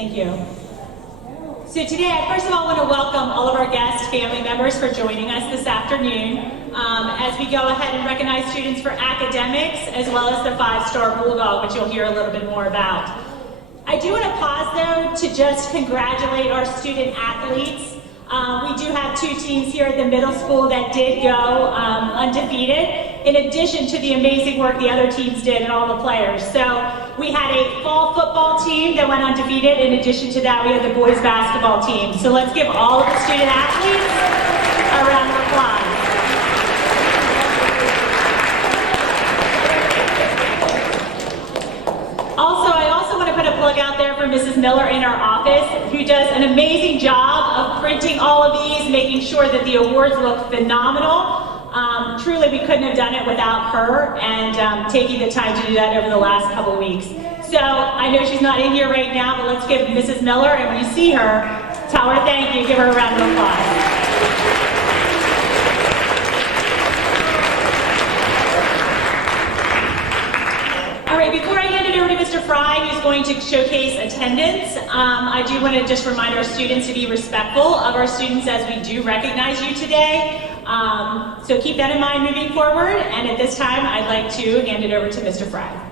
Thank you. So today, I first of all want to welcome all of our guest family members for joining us this afternoon as we go ahead and recognize students for academics as well as the 5-star Bulldog, which you'll hear a little bit more about. I do want to pause though to just congratulate our student athletes. We do have 2 teams here at the middle school that did go undefeated, in addition to the amazing work the other teams did and all the players. So we had a fall football team that went undefeated. In addition to that, we had the boys basketball team. So let's give all of the student athletes a round of applause. I also want to put a plug out there for Mrs. Miller in our office, who does an amazing job of printing all of these, making sure that the awards look phenomenal. Truly, we couldn't have done it without her and taking the time to do that over the last couple weeks. So I know she's not in here right now, but let's give Mrs. Miller, and when you see her, tell her thank you, give her a round of applause. All right, before I hand it over to Mr. Fry, who's going to showcase attendance, I do want to just remind our students to be respectful of our students as we do recognize you today. So keep that in mind moving forward, and at this time, I'd like to hand it over to Mr. Fry.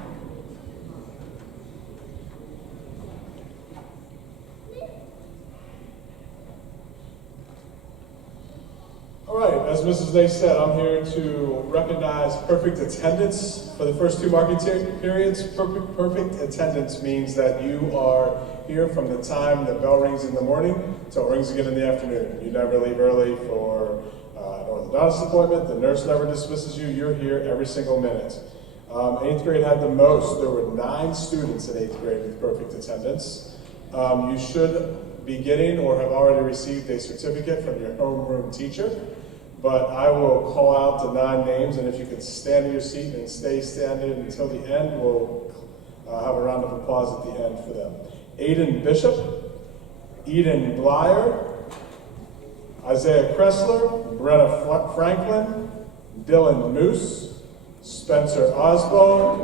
All right, as Mrs. Day said, I'm here to recognize perfect attendance for the first 2 marking periods. Perfect attendance means that you are here from the time the bell rings in the morning till it rings again in the afternoon. You never leave early for an orthodontist appointment. The nurse never dismisses you. You're here every single minute. 8th grade had the most. There were 9 students in 8th grade with perfect attendance. You should be getting or have already received a certificate from your homeroom teacher, but I will call out the 9 names, and if you can stand in your seat and stay standing until the end, we'll have a round of applause at the end for them. Aiden Bishop, Eden Blyer, Isaiah Kressler, Brenna Franklin, Dylan Moose, Spencer Osborne,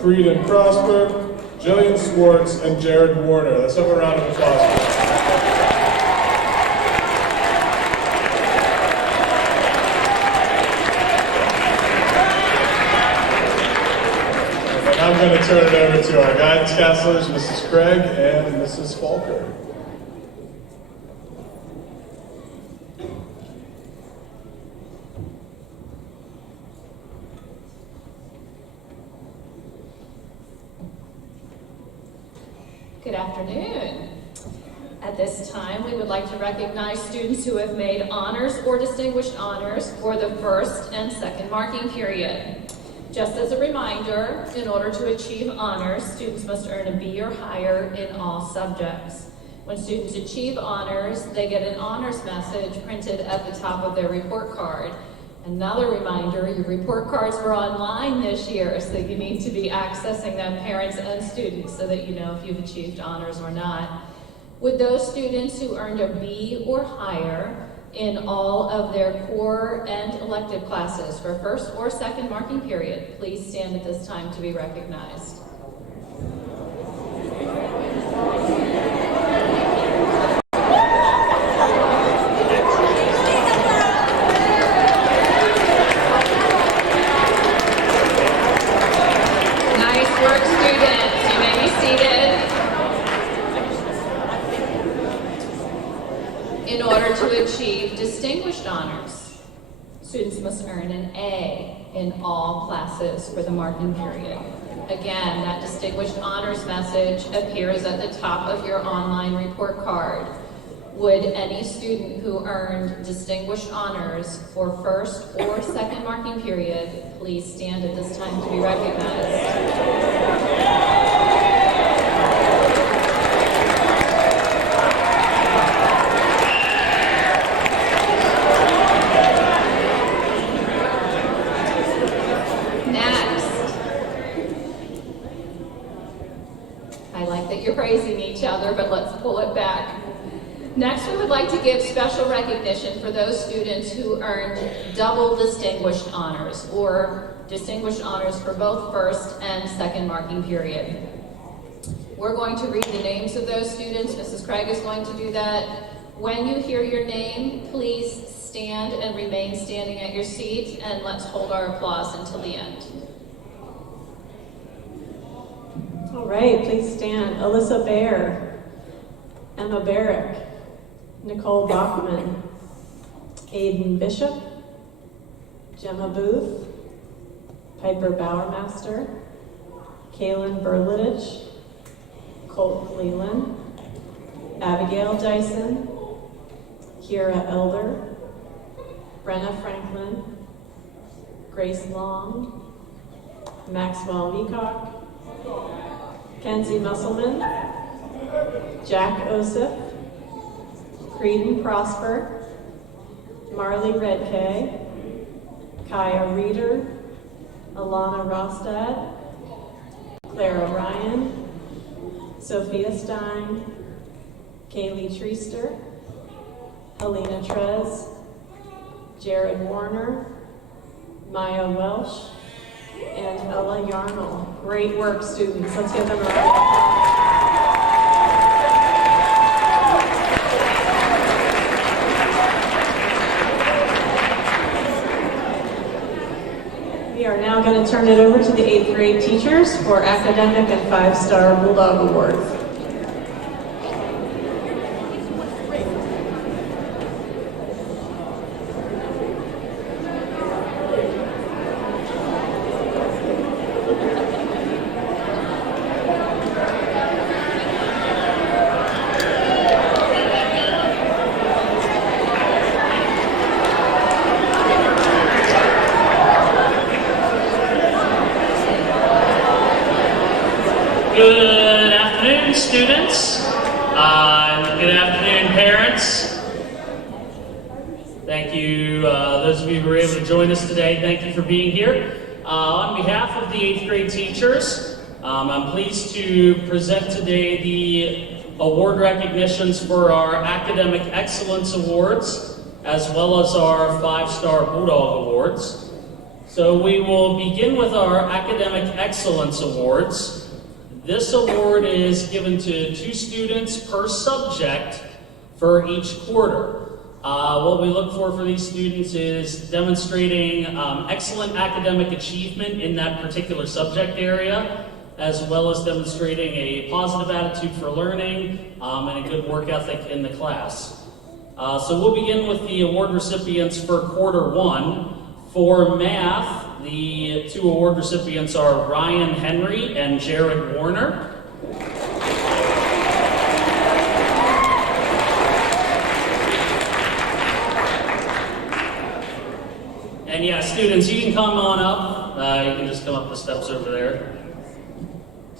Creedon Prosper, Jillian Swartz, and Jared Warner. Let's have a round of applause for them. And I'm going to turn it over to our guidance counselors, Mrs. Craig and Mrs. Falker. Good afternoon. At this time, we would like to recognize students who have made honors or distinguished honors for the first and second marking period. Just as a reminder, in order to achieve honors, students must earn a B or higher in all subjects. When students achieve honors, they get an honors message printed at the top of their report card. Another reminder, your report cards were online this year, so you need to be accessing them, parents and students, so that you know if you've achieved honors or not. Would those students who earned a B or higher in all of their core and elective classes for first or second marking period, please stand at this time to be recognized. Students must earn an A in all classes for the marking period. Again, that distinguished honors message appears at the top of your online report card. Would any student who earned distinguished honors for first or second marking period please stand at this time to be recognized? Praising each other, but let's pull it back. Next, we would like to give special recognition for those students who earned double distinguished honors, or distinguished honors for both first and second marking period. We're going to read the names of those students. Mrs. Craig is going to do that. When you hear your name, please stand and remain standing at your seat, and let's hold our applause until the end. All right, please stand. Alyssa Baer, Emma Barrick, Nicole Bachman, Aiden Bishop, Gemma Booth, Piper Bowermaster, Kaylin Berlitich, Colt Cleland, Abigail Dyson, Kira Elder, Brenna Franklin, Grace Long, Maxwell Meacock, Kenzie Musselman, Jack Osip, Creedon Prosper, Marley Redkay, Kaya Reeder, Alana Rostad, Clara Ryan, Sophia Stein, Kaylee Treaster, Helena Trez, Jared Warner, Maya Welsh, and Ella Yarnell. Great work, students. Let's give them a round of applause. We are now going to turn it over to the 8th grade teachers for academic and 5-star Bulldog Awards. Good afternoon, students. Good afternoon, parents. Thank you, those of you who were able to join us today. Thank you for being here. On behalf of the 8th grade teachers, I'm pleased to present today the award recognitions for our Academic Excellence Awards, as well as our 5-star Bulldog Awards. So we will begin with our Academic Excellence Awards. This award is given to 2 students per subject for each quarter. What we look for these students is demonstrating excellent academic achievement in that particular subject area, as well as demonstrating a positive attitude for learning and a good work ethic in the class. So we'll begin with the award recipients for quarter 1. For math, the 2 award recipients are Ryan Henry and Jared Warner. And yeah, students, you can come on up. You can just come up the steps over there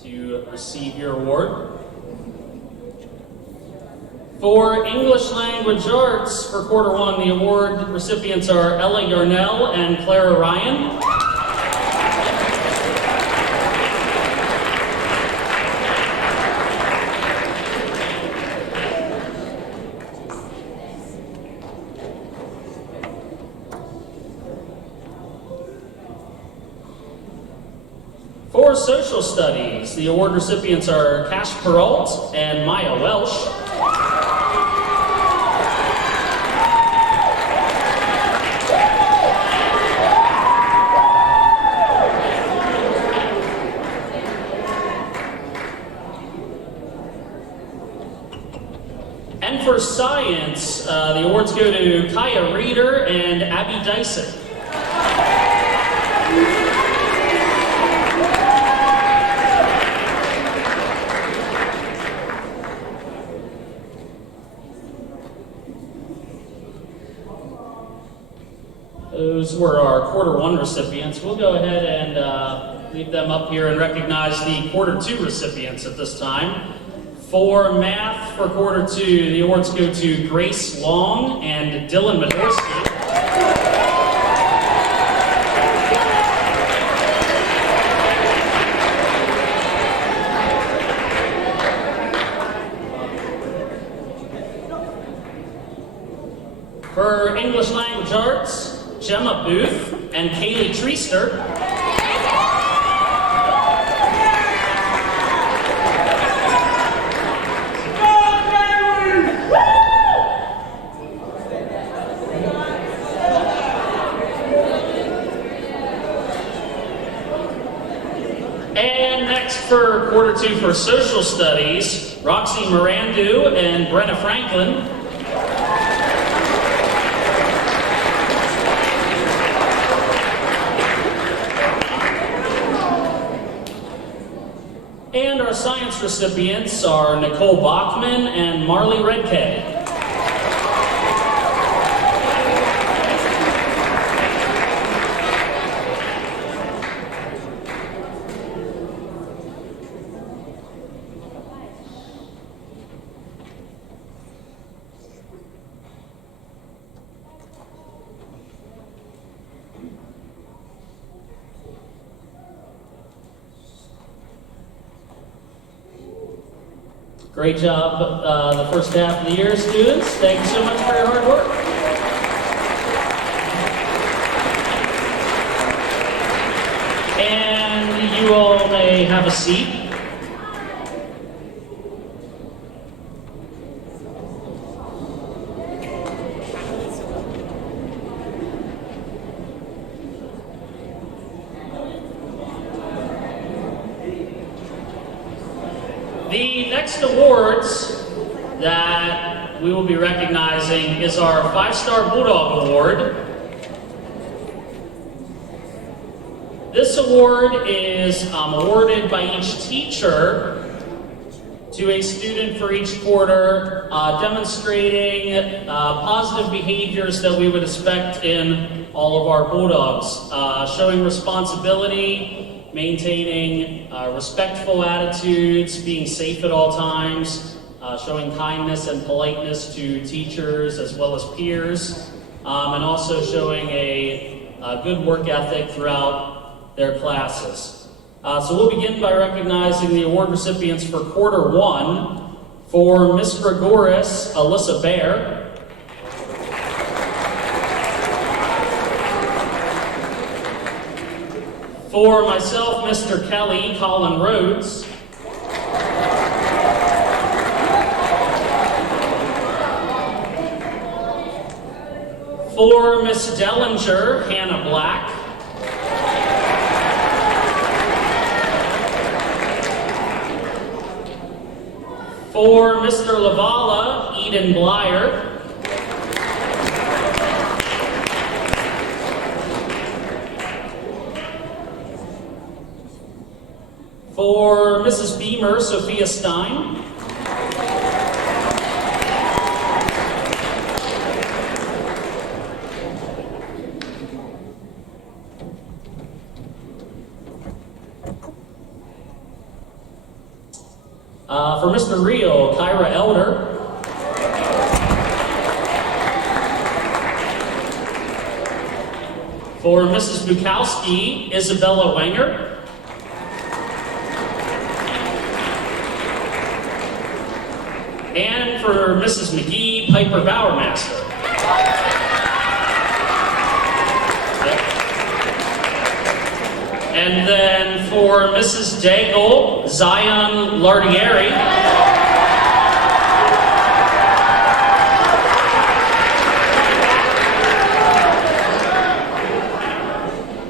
to receive your award. For English Language Arts for quarter 1, the award recipients are Ella Yarnell and Clara Ryan. For Social Studies, the award recipients are Cash Peralt and Maya Welsh. And for Science, the awards go to Kaya Reeder and Abby Dyson. Those were our quarter 1 recipients. We'll go ahead and leave them up here and recognize the quarter 2 recipients at this time. For math for quarter 2, the awards go to Grace Long and Dylan Madorsky. For English Language Arts, Gemma Booth and Kaylee Treaster. quarter 2 for social studies, Roxy Mirandu and Brenna Franklin. And our science recipients are Nicole Bachman and Marley Redkay. Great job the first half of the year, students. Thank you so much for your hard work. And you all may have a seat. The next awards that we will be recognizing is our 5-Star Bulldog Award. This award is awarded by each teacher to a student for each quarter, demonstrating positive behaviors that we would expect in all of our Bulldogs, showing responsibility, maintaining respectful attitudes, being safe at all times, showing kindness and politeness to teachers as well as peers, and also showing a good work ethic throughout their classes. So we'll begin by recognizing the award recipients for quarter 1. For Miss Gregoris, Alyssa Baer. For myself, Mr. Kelly, Colin Rhodes. For Miss Dellinger, Hannah Black. For Mr. Lavala, Eden Blyer. For Mrs. Beamer, Sophia Stein. For Mr. Rio, Kyra Elder. For Mrs. Bukowski, Isabella Wenger. And for Mrs. McGee, Piper Bowermaster. And then for Mrs. Daigle, Zion Lardieri.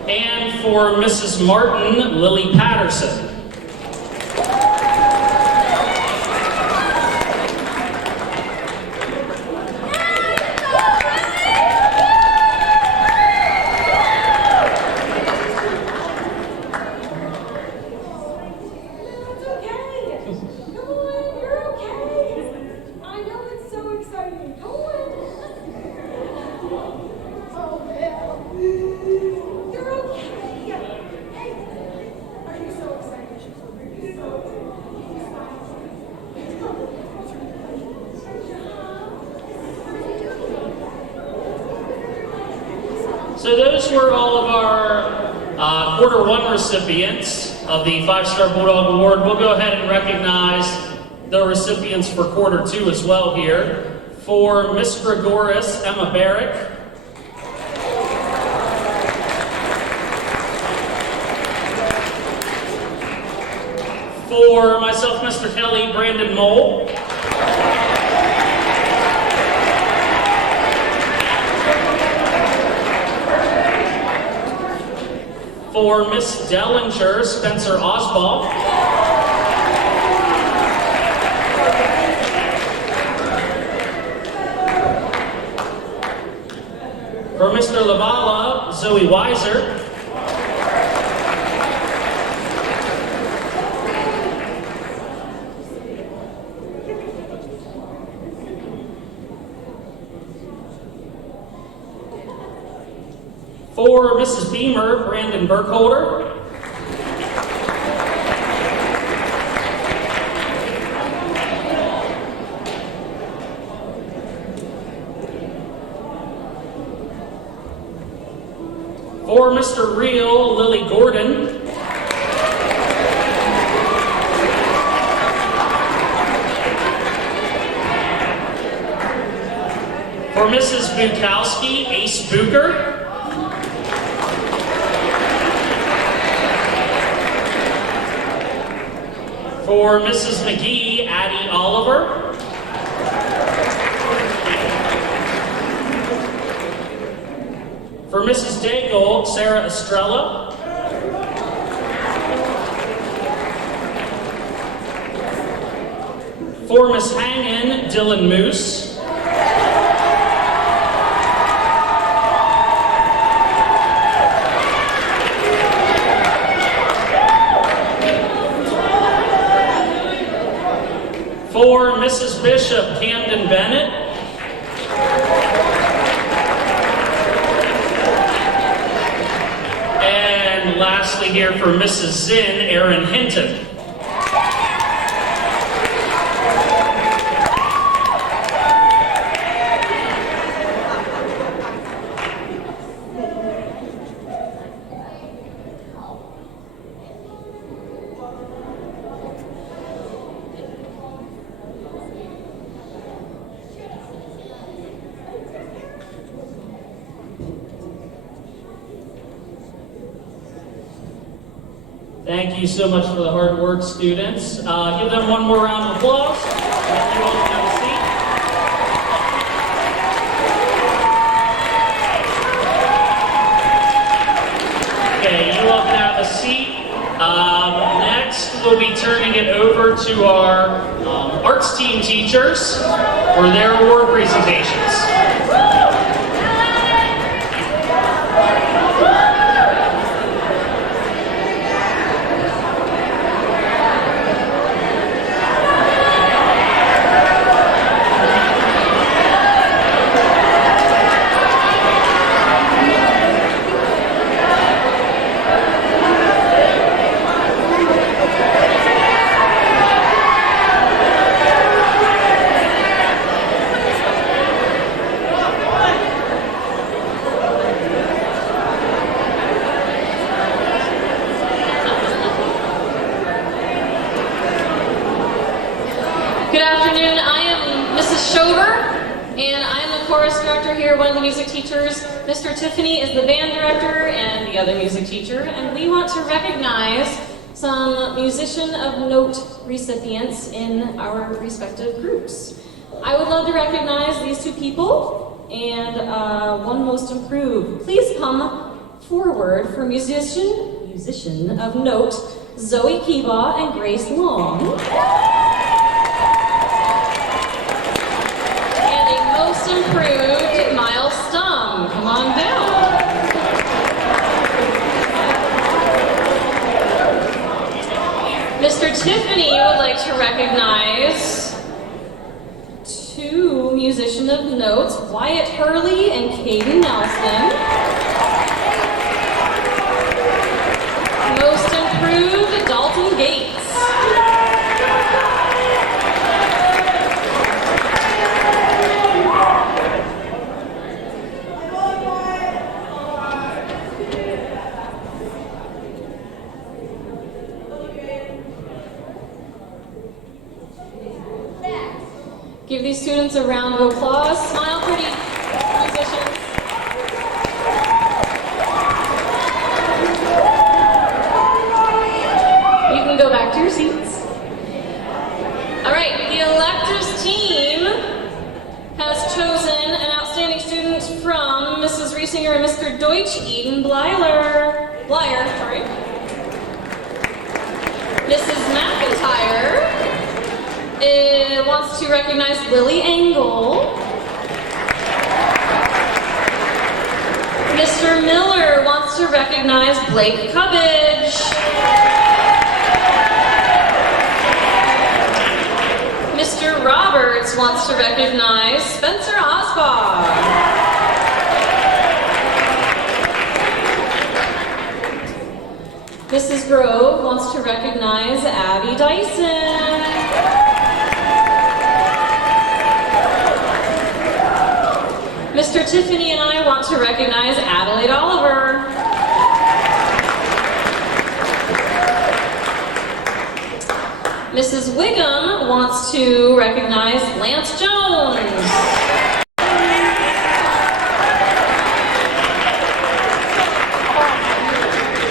And for Mrs. Martin, Lily Patterson. So those were all of our quarter 1 recipients of the 5-Star Bulldog Award. We'll go ahead and recognize the recipients for quarter 2 as well here. For Miss Gregoris, Emma Barrick. For myself, Mr. Kelly, Brandon Mole. For Miss Dellinger, Spencer Oswald. Mr. Lavala, Zoe Weiser. For Mrs. Beamer, Brandon Burkholder. For Mr. Real, Lily Gordon. For Mrs. Bukowski, Ace Booker. For Mrs. McGee, Addie Oliver. For Mrs. Daigle, Sarah Estrella. For Miss Hangen, Dylan Moose. For Mrs. Bishop, Camden Bennett. And lastly here for Mrs. Zinn, Erin Hinton. Thank you so much for the hard work, students. Give them one more round of applause. You all can have a seat. Okay, you all can have a seat. Next, we'll be turning it over to our arts team teachers for their award presentations. Good afternoon, I am Mrs. Schober, and I am the chorus director here, one of the music teachers. Mr. Tiffany is the band director and the other music teacher, and we want to recognize some Musician of Note recipients in our respective groups. I would love to recognize these two people, and one most improved. Please come forward for Musician of Note, Zoe Kiba and Grace Long. Most improved, Miles Stum. Come on down. Mr. Tiffany would like to recognize two Musician of Note, Wyatt Hurley and Caden Nelson. Most improved, Dalton Gates. Give these students a round of applause. Smile pretty, musicians. You can go back to your seats. All right, the electives team has chosen an outstanding student from Mrs. Riesinger and Mr. Deutsch, Eden Blyer, sorry. Mrs. McIntyre wants to recognize Lily Engel. Mr. Miller wants to recognize Blake Cubbage. Mr. Roberts wants to recognize Spencer Osbar. Mrs. Grove wants to recognize Abby Dyson. Mr. Tiffany and I want to recognize Adelaide Oliver. Mrs. Wiggum wants to recognize Lance Jones.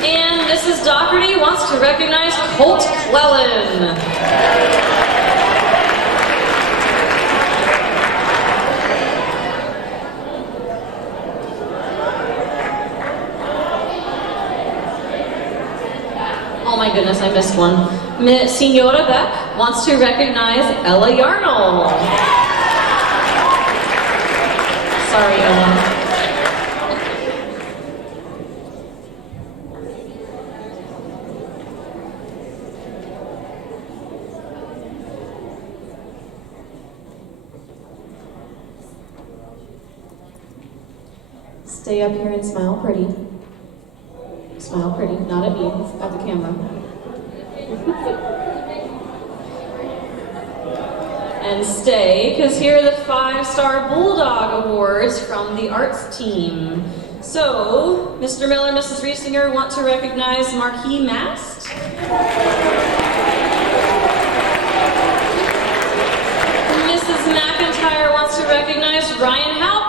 And Mrs. Doherty wants to recognize Colt Clellan. Oh my goodness, I missed one. Senora Beck wants to recognize Ella Yarnell. Sorry, Ella. Stay up here and smile pretty. Smile pretty, not at me, at the camera. And stay, because here are the 5-Star Bulldog Awards from the arts team. So, Mr. Miller, Mrs. Riesinger want to recognize Marquis Mast. Mrs. McIntyre wants to recognize Ryan Haupt.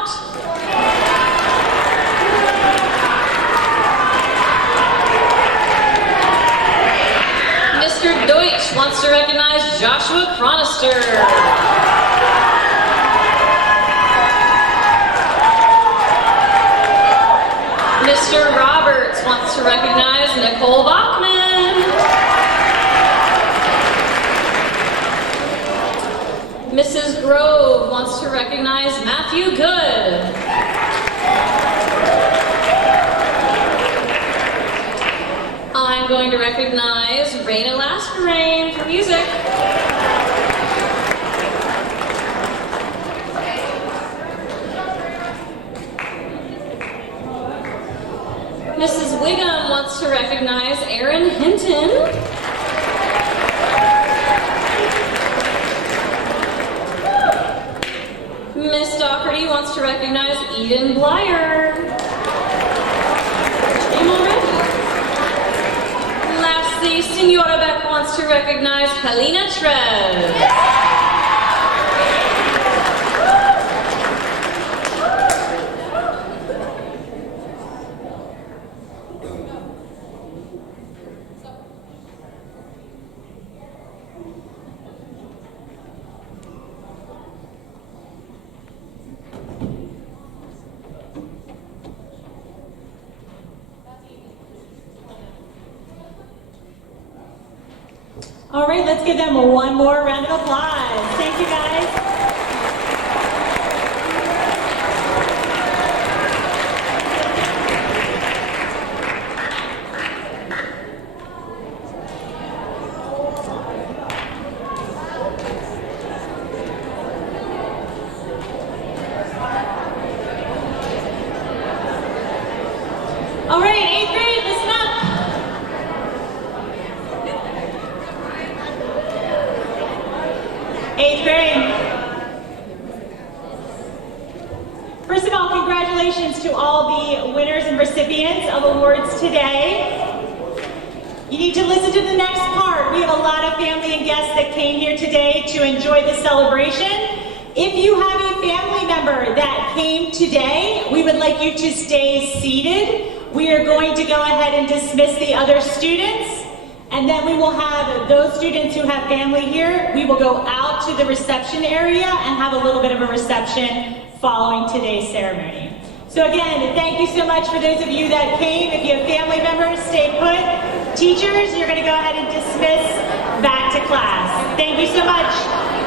Mr. Deutsch wants to recognize Joshua Chronister. Mr. Roberts wants to recognize Nicole Bachman. Mrs. Grove wants to recognize Matthew Good. I'm going to recognize Raina Lascarain for music. Mrs. Wiggum wants to recognize Erin Hinton. Miss Doherty wants to recognize Eden Blyer. Name already. Lastly, Senora Beck wants to recognize Helena Trev. All right, let's give them one more round of applause. Thank you, guys. All right, 8th grade, listen up. Eighth grade. First of all, congratulations to all the winners and recipients of awards today. You need to listen to the next part. We have a lot of family and guests that came here today to enjoy the celebration. If you have a family member that came today, we would like you to stay seated. We are going to go ahead and dismiss the other students. And then we will have those students who have family here, we will go out to the reception area and have a little bit of a reception following today's ceremony. So again, thank you so much for those of you that came. If you have family members, stay put. Teachers, you're going to go ahead and dismiss back to class. Thank you so much.